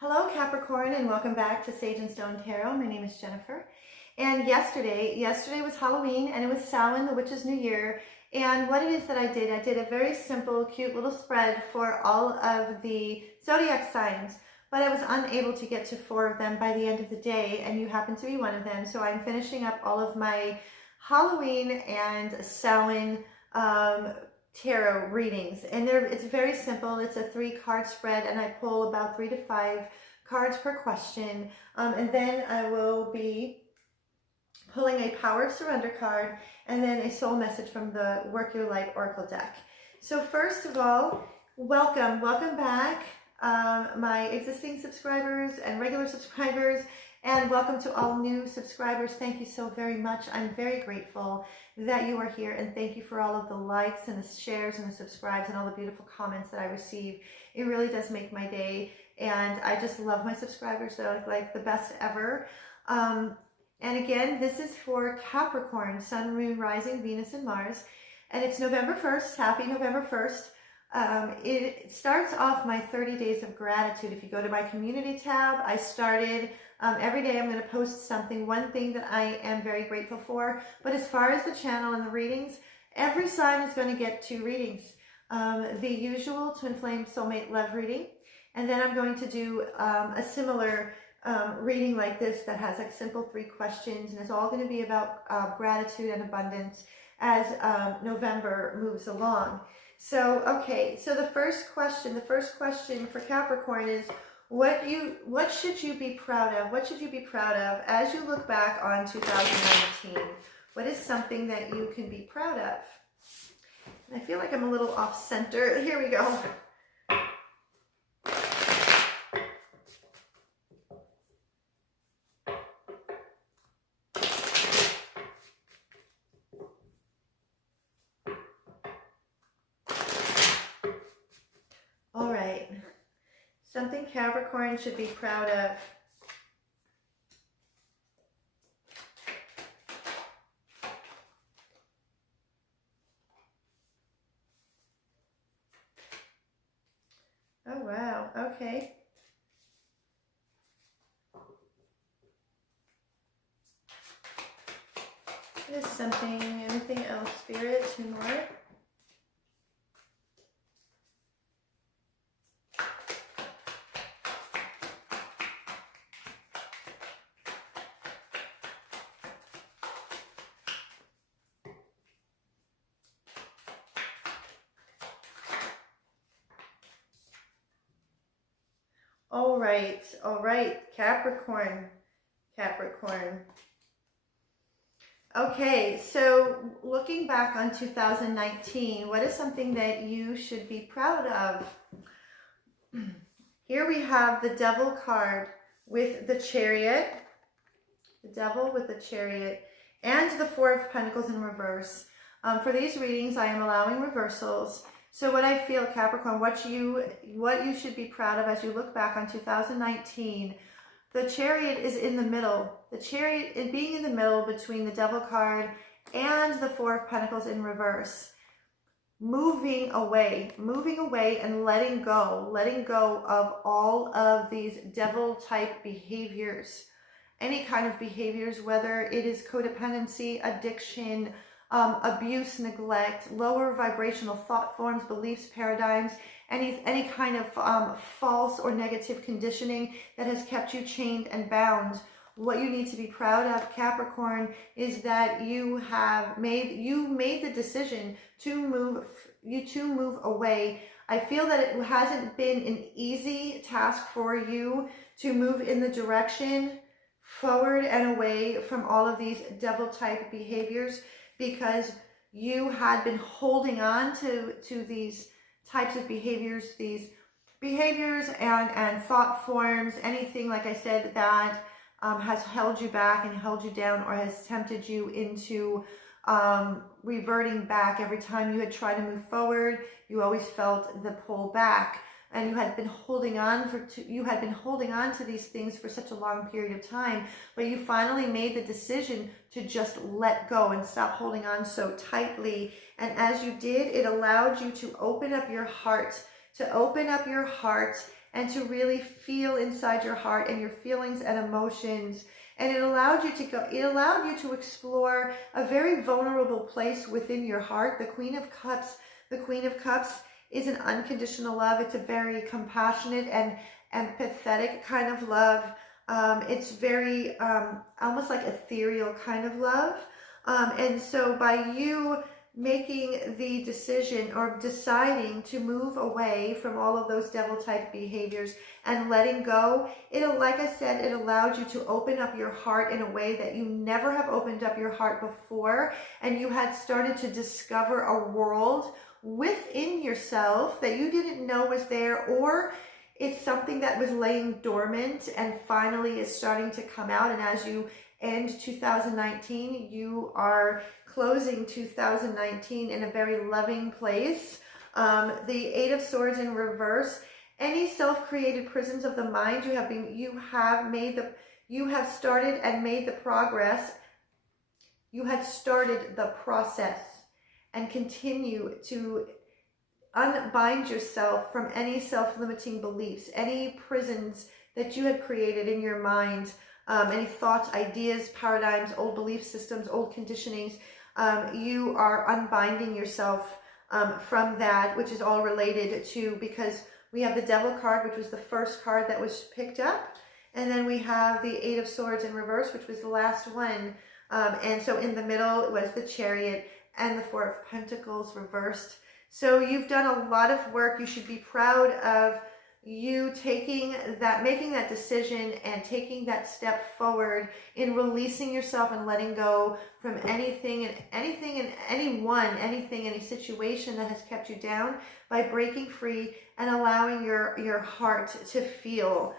Hello Capricorn, and welcome back to Sage and Stone Tarot. My name is Jennifer. And yesterday was Halloween, and it was Samhain, the Witch's New Year. And what it is that I did a very simple, cute little spread for all of the zodiac signs, but I was unable to get to 4 of them by the end of the day, and you happen to be one of them. So I'm finishing up all of my Halloween and Samhain tarot readings, and it's very simple. It's a 3-card spread, and I pull about 3 to 5 cards per question, and then I will be pulling a Power of Surrender card and then a soul message from the Work Your Light Oracle deck. So first of all, welcome back, my existing subscribers and regular subscribers, and welcome to all new subscribers. Thank you so very much. I'm very grateful that you are here, and thank you for all of the likes and the shares and the subscribes and all the beautiful comments that I receive. It really does make my day, and I just love my subscribers. They're like the best ever. And again, this is for Capricorn, Sun, Moon, Rising, Venus, and Mars, and it's November 1st. Happy November 1st. It starts off my 30 days of gratitude. If you go to my community tab, I started every day I'm going to post something, one thing that I am very grateful for. But as far as the channel and the readings, every sign is going to get 2 readings. The usual Twin Flame Soulmate Love reading, and then I'm going to do a similar reading like this that has like simple 3 questions, and it's all going to be about gratitude and abundance as November moves along. So, okay, so the first question for Capricorn is, what should you be proud of? What should you be proud of as you look back on 2019? What is something that you can be proud of? And I feel like I'm a little off center. Here we go. All right, something Capricorn should be proud of. Oh, wow, okay. There's something, anything else, Spirit? 2 more. All right, Capricorn. Okay, so looking back on 2019, what is something that you should be proud of? Here we have the Devil card with the Chariot, the Devil with the Chariot, and the 4 of Pentacles in reverse. For these readings, I am allowing reversals. So what I feel, Capricorn, what you should be proud of as you look back on 2019, the Chariot is in the middle. The Chariot is being in the middle between the Devil card and the 4 of Pentacles in reverse. Moving away and letting go of all of these devil type behaviors, any kind of behaviors, whether it is codependency, addiction, abuse, neglect, lower vibrational thought forms, beliefs, paradigms, any kind of false or negative conditioning that has kept you chained and bound. What you need to be proud of, Capricorn, is that you made the decision to move away. I feel that it hasn't been an easy task for you to move in the direction forward and away from all of these devil type behaviors, because you had been holding on to these types of behaviors, and thought forms, anything, like I said, that has held you back and held you down, or has tempted you into reverting back. Every time you had tried to move forward, you always felt the pull back, and you had been holding on to these things for such a long period of time. But you finally made the decision to just let go and stop holding on so tightly. And as you did, it allowed you to open up your heart and to really feel inside your heart and your feelings and emotions. And it allowed you to explore a very vulnerable place within your heart. The Queen of Cups is an unconditional love. It's a very compassionate and empathetic kind of love. It's very almost like ethereal kind of love. And so by you making the decision or deciding to move away from all of those devil type behaviors and letting go, like I said, it allowed you to open up your heart in a way that you never have opened up your heart before. And you had started to discover a world within yourself that you didn't know was there, or it's something that was laying dormant and finally is starting to come out. And as you end 2019, you are closing 2019 in a very loving place. The Eight of Swords in reverse. Any self-created prisons of the mind you have started and made the progress. You had started the process and continue to unbind yourself from any self-limiting beliefs, any prisons that you had created in your mind, any thoughts, ideas, paradigms, old belief systems, old conditionings. You are unbinding yourself from that, which is all related to, because we have the Devil card, which was the first card that was picked up. And then we have the Eight of Swords in reverse, which was the last one. And so in the middle was the Chariot and the Four of Pentacles reversed. So you've done a lot of work. You should be proud of you making that decision and taking that step forward in releasing yourself and letting go from any situation that has kept you down, by breaking free and allowing your heart to feel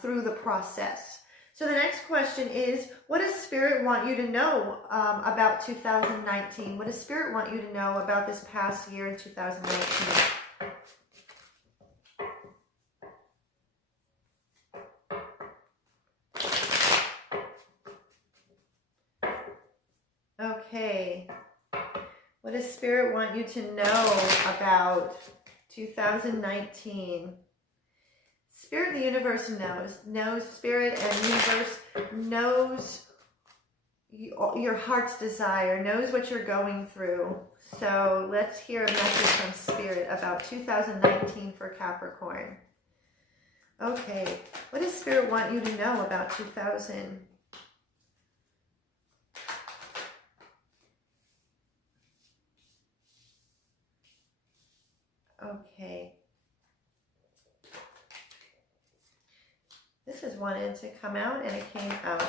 through the process. So the next question is, what does Spirit want you to know about 2019? What does Spirit want you to know about this past year in 2019? Okay. What does Spirit want you to know about 2019? Spirit and the universe knows Spirit and universe knows your heart's desire, knows what you're going through. So let's hear a message from Spirit about 2019 for Capricorn. Okay, what does Spirit want you to know about 2000? Okay. This is wanted to come out and it came out.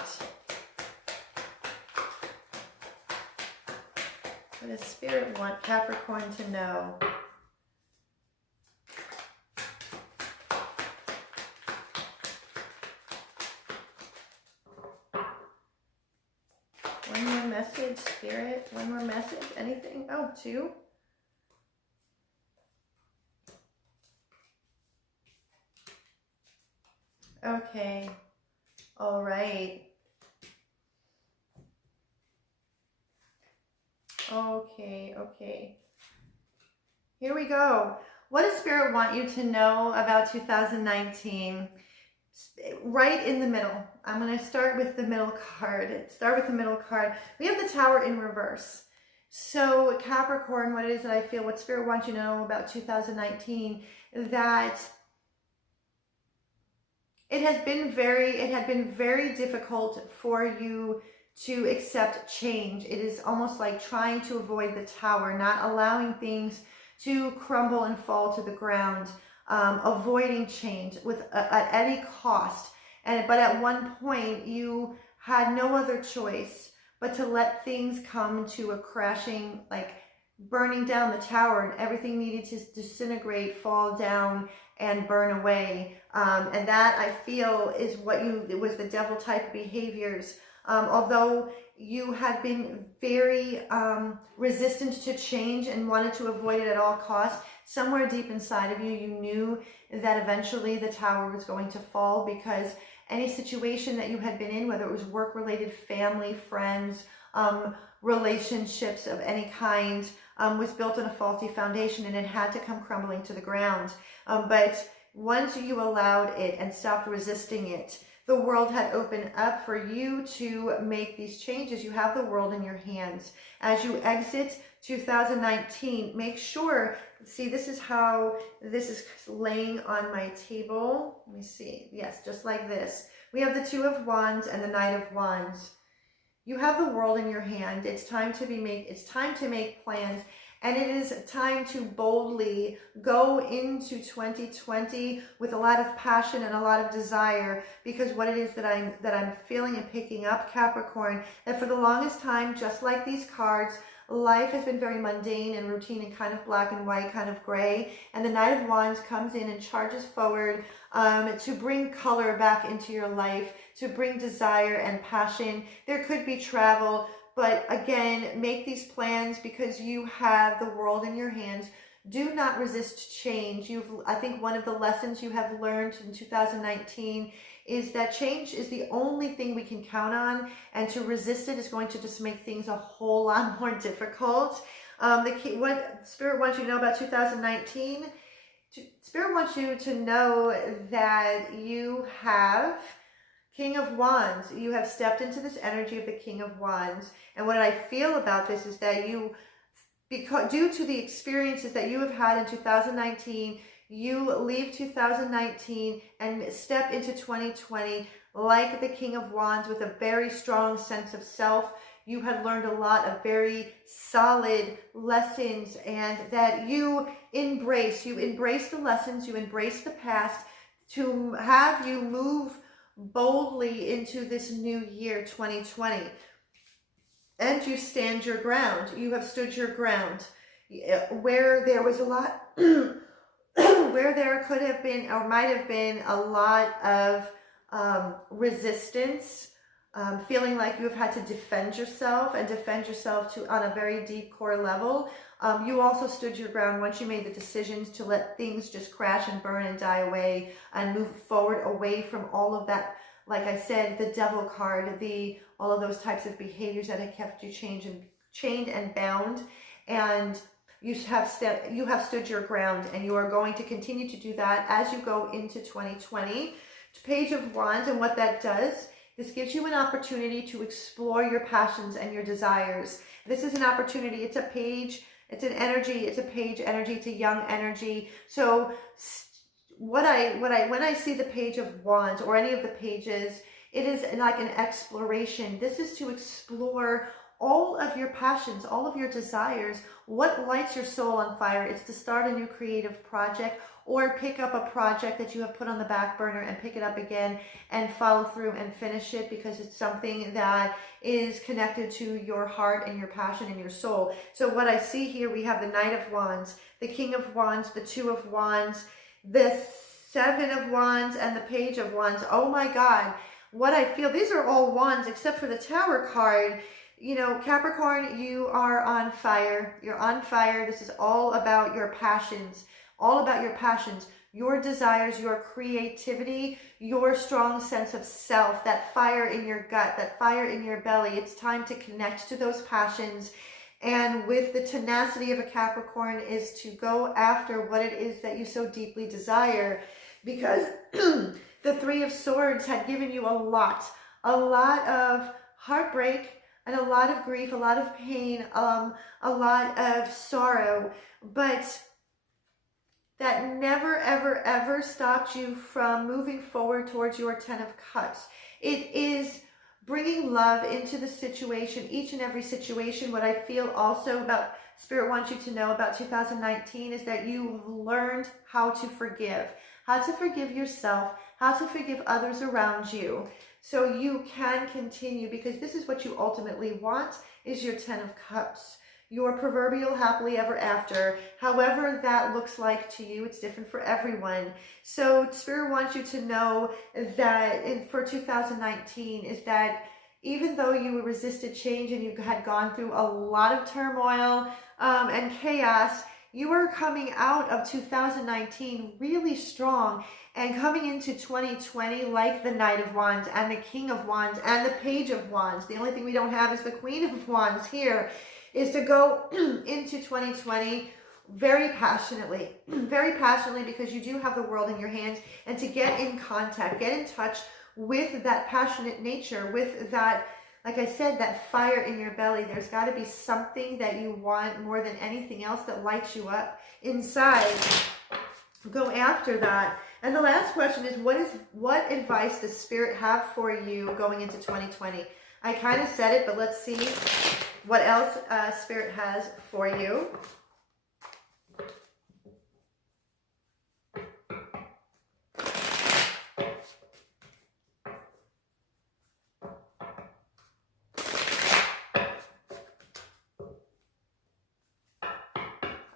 What does Spirit want Capricorn to know? One more message, Spirit. One more message. Anything? Oh, two. Okay. All right. Okay. Here we go. What does Spirit want you to know about 2019? Right in the middle. I'm going to start with the middle card. We have the Tower in reverse. So Capricorn, what it is that I feel, what Spirit wants you to know about 2019, that it had been very difficult for you to accept change. It is almost like trying to avoid the tower, not allowing things to crumble and fall to the ground, avoiding change at any cost. But at one point, you had no other choice but to let things come to a crashing, like burning down the tower, and everything needed to disintegrate, fall down, and burn away. And that, I feel, is it was the devil type behaviors. Although you had been very resistant to change and wanted to avoid it at all costs, somewhere deep inside of you, you knew that eventually the tower was going to fall, because any situation that you had been in, whether it was work-related, family, friends, relationships of any kind, was built on a faulty foundation, and it had to come crumbling to the ground. But once you allowed it and stopped resisting it, the world had opened up for you to make these changes. You have the world in your hands. As you exit 2019, make sure, see, this is how this is laying on my table. Let me see. Yes, just like this. We have the Two of Wands and the Knight of Wands. You have the world in your hand. It's time to make plans. And it is time to boldly go into 2020 with a lot of passion and a lot of desire, because what it is that I'm feeling and picking up, Capricorn, that for the longest time, just like these cards, life has been very mundane and routine and kind of black and white, kind of gray. And the Knight of Wands comes in and charges forward to bring color back into your life, to bring desire and passion. There could be travel. But again, make these plans because you have the world in your hands. Do not resist change. I think one of the lessons you have learned in 2019 is that change is the only thing we can count on, and to resist it is going to just make things a whole lot more difficult. What Spirit wants you to know about 2019, Spirit wants you to know that you have King of Wands. You have stepped into this energy of the King of Wands. And what I feel about this is that due to the experiences that you have had in 2019, you leave 2019 and step into 2020 like the King of Wands with a very strong sense of self. You had learned a lot of very solid lessons, and that you embrace the lessons, you embrace the past to have you move boldly into this new year 2020. And you stand your ground. You have stood your ground. Where there was a lot where there could have been or might have been a lot of resistance, feeling like you have had to defend yourself on a very deep core level. You also stood your ground once you made the decisions to let things just crash and burn and die away and move forward away from all of that. Like I said, the devil card, all of those types of behaviors that had kept you chained and bound. And you have stood your ground, and you are going to continue to do that as you go into 2020. Page of Wands, and what that does, this gives you an opportunity to explore your passions and your desires. This is an opportunity. It's a page. It's an energy. It's a page energy. It's a young energy. So when I see the Page of Wands or any of the pages, it is like an exploration. This is to explore all of your passions, all of your desires, what lights your soul on fire. It's to start a new creative project, or pick up a project that you have put on the back burner and pick it up again and follow through and finish it, because it's something that is connected to your heart and your passion and your soul. So what I see here, we have the Knight of Wands, the King of Wands, the Two of Wands, the Seven of Wands, and the Page of Wands. Oh my God, what I feel, these are all wands except for the Tower card. You know, Capricorn, you are on fire. You're on fire. This is all about your passions, your desires, your creativity, your strong sense of self, that fire in your gut, that fire in your belly. It's time to connect to those passions. And with the tenacity of a Capricorn is to go after what it is that you so deeply desire, because the Three of Swords had given you a lot of heartbreak and a lot of grief, a lot of pain, a lot of sorrow, but that never, ever, ever stopped you from moving forward towards your Ten of Cups. It is bringing love into the situation, each and every situation. What I feel also about Spirit wants you to know about 2019 is that you've learned how to forgive yourself, how to forgive others around you, so you can continue, because this is what you ultimately want, is your Ten of Cups, your proverbial happily ever after. However that looks like to you, it's different for everyone. So Spirit wants you to know that for 2019 is that even though you resisted change and you had gone through a lot of turmoil and chaos, you are coming out of 2019 really strong and coming into 2020 like the Knight of Wands and the King of Wands and the Page of Wands. The only thing we don't have is the Queen of Wands here, is to go into 2020 very passionately, because you do have the world in your hands, and to get in contact, get in touch with that passionate nature, with that, like I said, that fire in your belly. There's got to be something that you want more than anything else that lights you up inside. Go after that. And the last question is, what advice does Spirit have for you going into 2020? I kind of said it, but let's see what else Spirit has for you.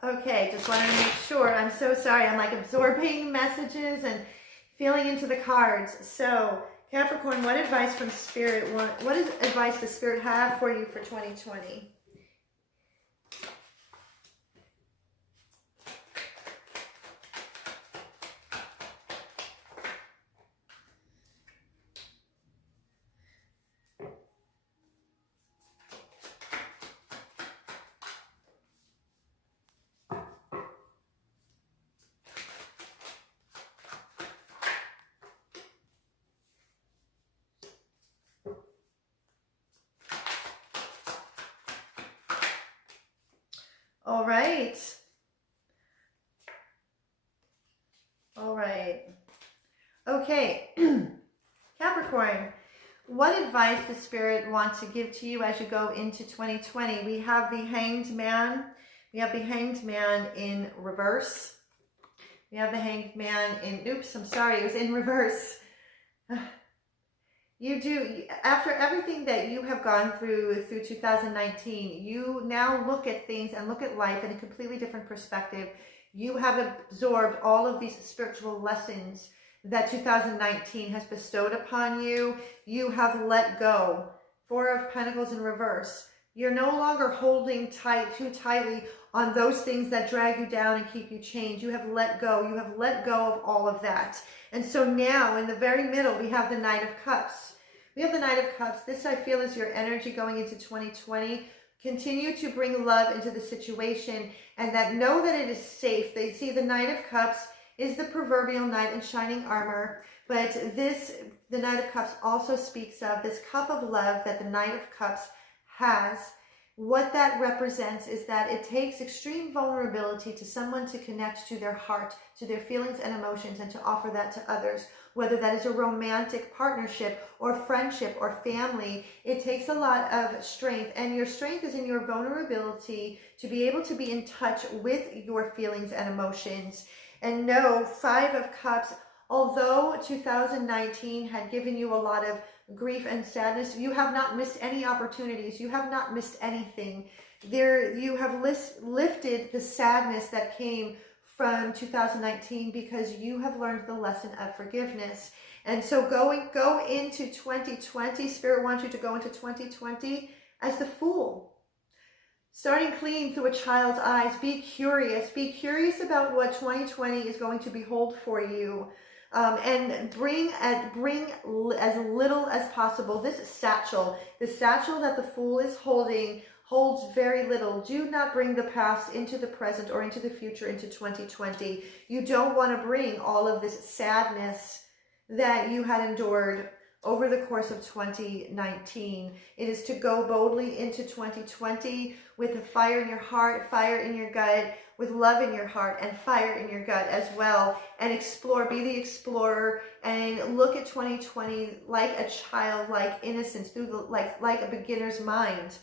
Okay, just wanted to make sure. I'm so sorry. I'm like absorbing messages and feeling into the cards. So, Capricorn, what advice from Spirit? What is advice does Spirit have for you for 2020? All right. All right. Okay. Capricorn, what advice does Spirit want to give to you as you go into 2020? We have the Hanged Man. We have the Hanged Man in reverse. We have the Hanged Man in, oops, I'm sorry, it was in reverse. You do, after everything that you have gone through 2019, you now look at things and look at life in a completely different perspective. You have absorbed all of these spiritual lessons that 2019 has bestowed upon you. You have let go. Four of Pentacles in reverse. You're no longer holding too tightly on those things that drag you down and keep you chained. You have let go. You have let go of all of that. And so now in the very middle, we have the Knight of Cups. We have the Knight of Cups. This, I feel, is your energy going into 2020. Continue to bring love into the situation, and that know that it is safe. They see the Knight of Cups is the proverbial knight in shining armor, but the Knight of Cups also speaks of this cup of love that the Knight of Cups has. What that represents is that it takes extreme vulnerability to someone to connect to their heart, to their feelings and emotions, and to offer that to others, whether that is a romantic partnership or friendship or family. It takes a lot of strength, and your strength is in your vulnerability to be able to be in touch with your feelings and emotions. And no, Five of Cups, although 2019 had given you a lot of grief and sadness, you have not missed any opportunities. You have not missed anything. You have lifted the sadness that came from 2019 because you have learned the lesson of forgiveness. And so go into 2020. Spirit wants you to go into 2020 as the Fool. Starting clean through a child's eyes. Be curious. Be curious about what 2020 is going to behold for you. And bring as little as possible. This satchel, the satchel that the Fool is holding, holds very little. Do not bring the past into the present or into the future, into 2020. You don't want to bring all of this sadness that you had endured over the course of 2019. It is to go boldly into 2020 with a fire in your heart, fire in your gut, with love in your heart and fire in your gut as well, and explore, be the explorer, and look at 2020 like a childlike innocence, through the, like a beginner's mind.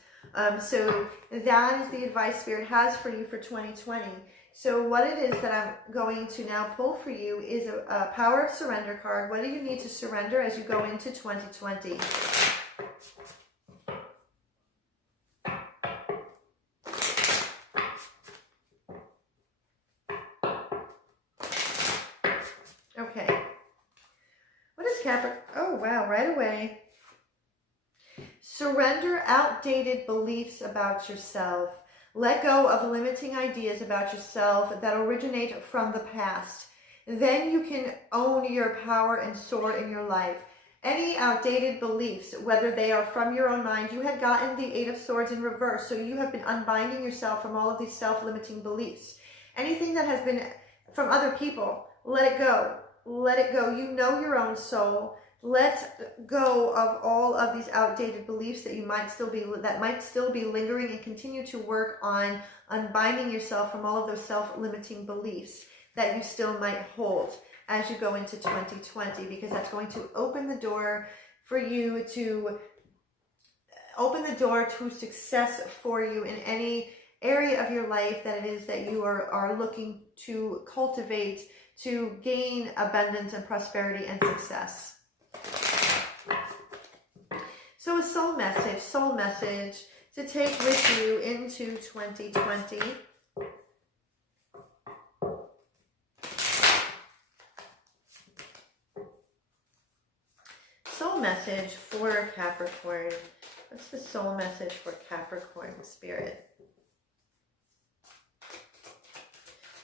So that is the advice Spirit has for you for 2020. So what it is that I'm going to now pull for you is a Power of Surrender card. What do you need to surrender as you go into 2020? Okay. What is Capricorn? Oh, wow, right away. Surrender outdated beliefs about yourself. Let go of limiting ideas about yourself that originate from the past. Then you can own your power and soar in your life. Any outdated beliefs, whether they are from your own mind, you had gotten the Eight of Swords in reverse, so you have been unbinding yourself from all of these self-limiting beliefs. Anything that has been from other people, let it go. Let it go. You know your own soul. Let go of all of these outdated beliefs that might still be lingering, and continue to work on unbinding yourself from all of those self-limiting beliefs that you still might hold as you go into 2020, because that's going to open the door for you to open the door to success for you in any area of your life that it is that you are looking to cultivate, to gain abundance and prosperity and success. So a soul message to take with you into 2020. Soul message for Capricorn. What's the soul message for Capricorn spirit?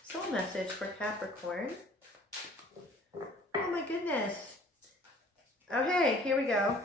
Soul message for Capricorn. Oh my goodness. Okay, here we go.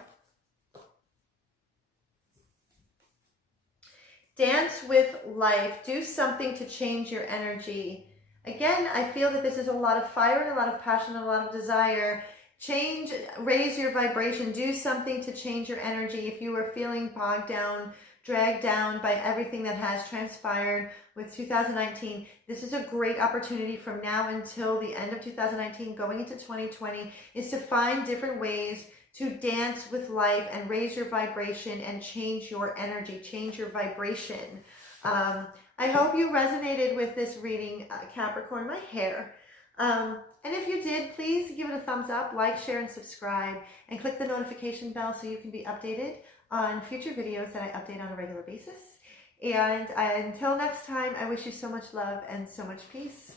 Dance with life. Do something to change your energy. Again, I feel that this is a lot of fire and a lot of passion and a lot of desire. Change, raise your vibration. Do something to change your energy. If you are feeling bogged down, dragged down by everything that has transpired with 2019, this is a great opportunity from now until the end of 2019, going into 2020, is to find different ways to dance with life and raise your vibration and change your energy, change your vibration. I hope you resonated with this reading, Capricorn, my hair. And if you did, please give it a thumbs up, like, share, and subscribe, and click the notification bell so you can be updated on future videos that I update on a regular basis. And until next time, I wish you so much love and so much peace.